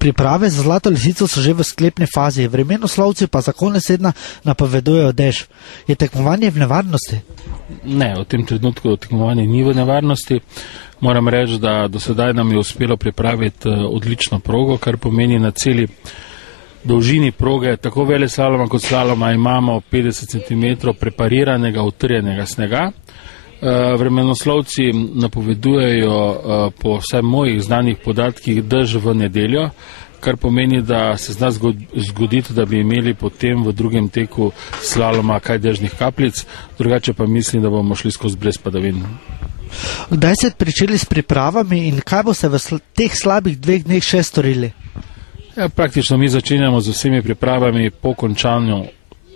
Priprave za Zlato lisico so že v sklepni fazi, vremenoslovci pa za konec tedna napovedujejo dež. Je tekmovanje v nevarnosti? Ne, v tem trenutku tekmovanje ni v nevarnosti. Moram reči, da do sedaj nam je uspelo pripraviti odlično progo, kar pomeni na celi dolžini proge, tako veleslaloma kot slaloma, imamo 50 cm prepariranega, utrjenega snega. Vremenoslovci napovedujejo po vsaj mojih znanih podatkih dež v nedeljo, kar pomeni, da se zna zgoditi, da bi imeli potem v drugem teku slaloma kaj dežnih kapljic, drugače pa mislim, da bomo šli skozi brez padavin. Kdaj ste pričeli s pripravami in kaj boste v teh slabih 2 dneh še storili? Ja, praktično mi začenjamo z vsemi pripravami po končanju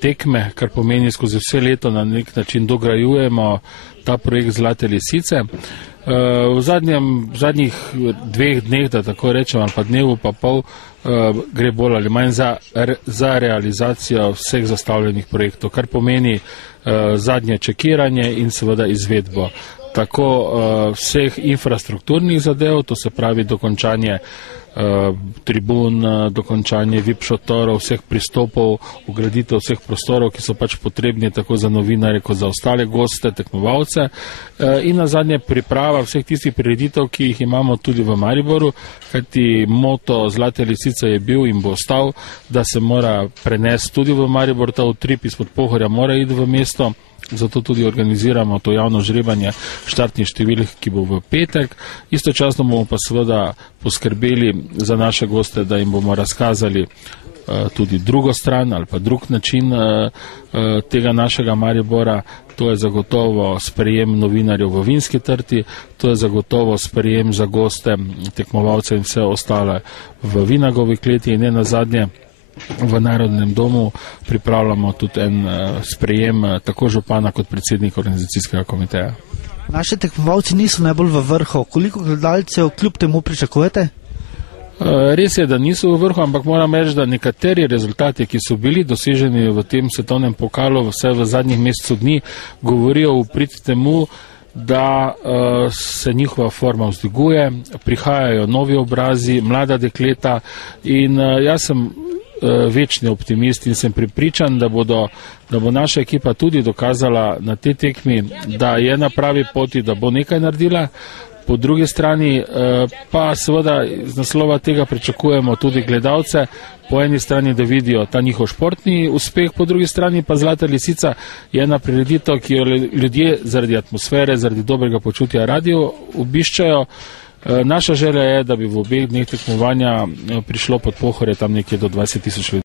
tekme, kar pomeni, skozi vse leto na nek način dograjujemo ta projekt Zlate lisice. V zadnjih 2 dneh, da tako rečem, ali pa dnevu pa pol, gre bolj ali manj za realizacijo vseh zastavljenih projektov, kar pomeni zadnje čekiranje in seveda izvedbo. Tako vseh infrastrukturnih zadev, to se pravi dokončanje tribun, dokončanje VIP šotorov, vseh pristopov, ugraditev vseh prostorov, ki so pač potrebni tako za novinarje kot za ostale goste, tekmovalce in na zadnje priprava vseh tistih prireditev, ki jih imamo tudi v Mariboru, kajti moto Zlate lisice je bil in bo ostal, da se mora prenesti tudi v Maribor, ta utrip izpod Pohorja mora iti v mesto. Zato tudi organiziramo to javno žrebanje štartnih številk, ki bo v petek. Istočasno bomo pa seveda poskrbeli za naše goste, da jim bomo razkazali tudi drugo stran ali pa drug način tega našega Maribora. To je zagotovo sprejem novinarjev v Vinski trti, to je zagotovo sprejem za goste, tekmovalce in vse ostale v Vinagovi kleti in ne nazadnje. V Narodnem domu pripravljamo tudi en sprejem tako župana kot predsednika organizacijskega komiteja. Naši tekmovalci niso najbolj v vrhu. Koliko gledalcev kljub temu pričakujete? Res je, da niso v vrhu, ampak moram reči, da nekateri rezultati, ki so bili doseženi v tem svetovnem pokalu vse v zadnjih mesecu dni, govorijo v prid temu, da se njihova forma vzdiguje, prihajajo novi obrazi, mlada dekleta in jaz sem večni optimist in sem prepričan, da bo naša ekipa tudi dokazala na tej tekmi, da je na pravi poti, da bo nekaj naredila. Po drugi strani pa seveda z naslova tega pričakujemo tudi gledalce, po eni strani, da vidijo ta njihov športni uspeh, po drugi strani pa Zlata lisica je ena prireditev, ki jo ljudje zaradi atmosfere, zaradi dobrega počutja radio obiščajo. Naša želja je, da bi v obeh dneh tekmovanja prišlo pod Pohorje tam nekje do 20 000 ljudi.